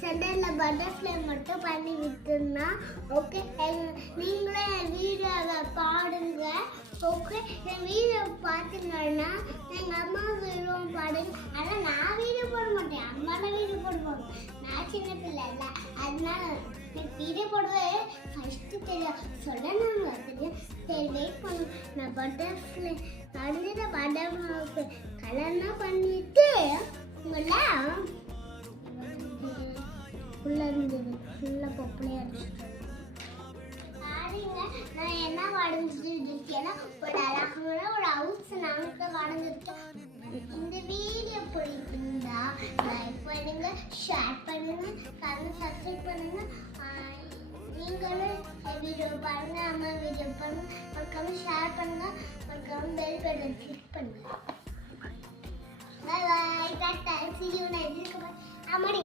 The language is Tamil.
சென்டரில் பட்டர்ஃப்ளை மட்டும் பண்ணி விட்டுருந்தா ஓகே. நீங்களே என் வீடியோவை பாடுங்க ஓகே. என் வீடியோ பார்த்தீங்கன்னா எங்கள் அம்மா வீடியோ பாடுங்க. ஆனால் நான் வீடியோ போட மாட்டேன், அம்மா தான் வீடியோ போடுவாங்க. நான் சின்ன பிள்ளை இல்லை, அதனால வீடியோ போடுவே ஃபஸ்ட்டு தெரியும் சொல்லணுங்க தெரியும். சரி வெயிட் பண்ணு, நான் பட்டர்ஃப்ளை அடுத்த பட்டர்ஃப்ளை கலர்லாம் பண்ணிட்டு உங்களை ஃபுல்லாக இருந்தது ஃபுல்லாக பொப்பளையாக இருந்துச்சு. நான் என்ன வரைஞ்சிட்டு இருக்கேன்னா ஒரு அழகான ஒரு ஹவுஸ் நமக்கு வரைஞ்சிருக்கேன். இந்த வீடியோ பிடிச்சிருந்தா லைக் பண்ணுங்க, ஷேர் பண்ணுங்க, சப்ஸ்கிரைப் பண்ணுங்க. நீங்களும் வீடியோ பாருங்க, அம்மா வீடியோ பாருங்க, மறக்காம ஷேர் பண்ணுங்க, மறக்காம பெல் பட்டன் கிளிக் பண்ணுங்க. பை பை, டாடா, see you next time.